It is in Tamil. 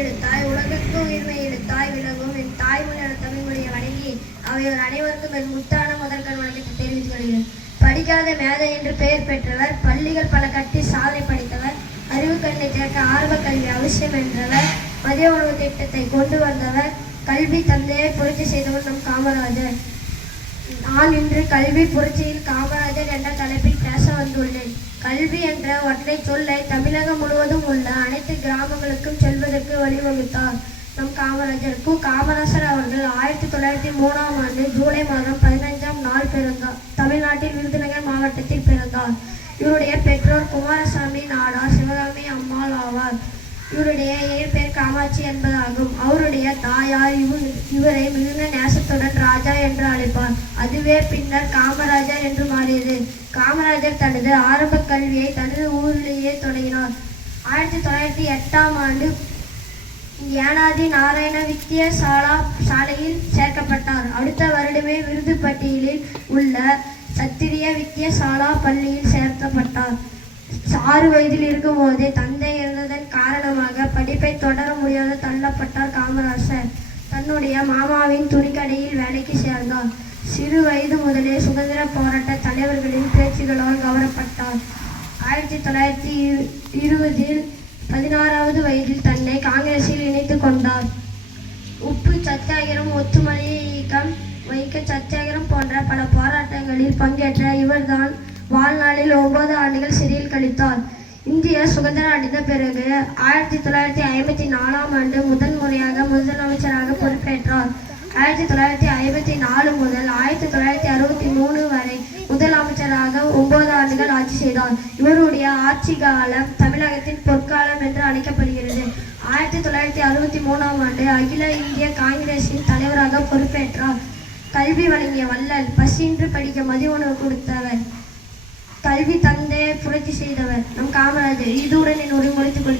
எடுத்தாய் உலகுக்கு உயிர்மை எடுத்தாய் விலகும் என் தாய்மொழியான தமிழ்மொழியை வணங்கி அவையோர் அனைவருக்கும் என் முத்தான முதல்கள் வணக்கத்தை தெரிவித்துக் கொள்கிறேன். படிக்காத மேதை என்று பெயர் பெற்றவர், பள்ளிகள் பல கட்டி சாதனை படித்தவர், அறிவு கண்ணை திறக்க ஆர்வ கல்வி அவசியம் என்றவர், மதிய உணவு திட்டத்தை கொண்டு வந்தவர், கல்வி தந்தையை புரட்சி செய்தவர் நம் காமராஜர். நான் இன்று கல்வி புரட்சியில் காமராஜர் என்ற தலைப்பில் பேச வந்துள்ளேன். கல்வி என்ற ஒற்றை சொல்லை தமிழகம் முழுவதும் உள்ள அனைத்து கிராமங்களுக்கும் செல்வதற்கு வழிவகுத்தார் நம் காமராஜர். காமராஜர் அவர்கள் 1903ஆம் ஆண்டு ஜூலை மாதம் 15ஆம் நாள் பிறந்தார். தமிழ்நாட்டில் விருதுநகர் மாவட்டத்தில் பிறந்தார். இவருடைய பெற்றோர் குமாரசாமி நாடார், சிவகாமி அம்மாள் ஆவார். இவருடைய இயற்பெயர் காமாட்சி என்பதாகும். அவருடைய தாயார் இவரை மிகுந்த நேசத்துடன் ராஜா என்று அழைப்பார். அதுவே பின்னர் காமராஜர் என்று மாறியது. காமராஜர் தனது ஆரம்ப கல்வியை தனது ஊரிலேயே தொடங்கினார். 1908ஆம் ஆண்டு ஞானாதி நாராயண வித்யா சாலையில் சேர்க்கப்பட்டார். அடுத்த வருடமே விருதுப்பட்டியில் உள்ள சத்திரிய வித்யாசாலா பள்ளியில் சேர்க்கப்பட்டார். 6 வயதில் இருக்கும் போதே தந்தை இறந்ததன் காரணமாக படிப்பை தொடர முடியாத தள்ளப்பட்டார் காமராஜர். தன்னுடைய மாமாவின் துணிக்கடையில் வேலைக்கு சேர்ந்தார். சிறு வயது முதலே சுதந்திர போராட்ட தலைவர்களின் பேச்சுகளால் கவரப்பட்டார். 1920இல் 16வது வயதில் தன்னை காங்கிரஸில் இணைத்துக் கொண்டார். உப்பு சத்தியாகிரம், ஒத்துமலை இயக்கம், வைக்க சத்தியாகிரம் போன்ற பல போராட்டங்களில் பங்கேற்ற இவர்தான் வாழ்நாளில் 9 ஆண்டுகள் சிறையில் கழித்தார். இந்திய சுதந்திரம் அடைந்த பிறகு 1954ஆம் ஆண்டு முதல் முறையாக முதலமைச்சராக பொறுப்பேற்றார். 1954 முதல் 1963 வரை முதலமைச்சராக 9 ஆண்டுகள் ஆட்சி செய்தார். இவருடைய ஆட்சி காலம் தமிழகத்தின் பொற்காலம் என்று அழைக்கப்படுகிறது. 1963ஆம் ஆண்டு அகில இந்திய காங்கிரசின் தலைவராக பொறுப்பேற்றார். கல்வி வழங்கிய வள்ளல், பசியின்றி படிக்க மதிய உணவு கொடுத்தவர், கல்வி தந்தையை புரட்சி செய்தவர் நம் காமராஜர். இதுடன் என் உரை முடித்துக் கொள்கிறேன்.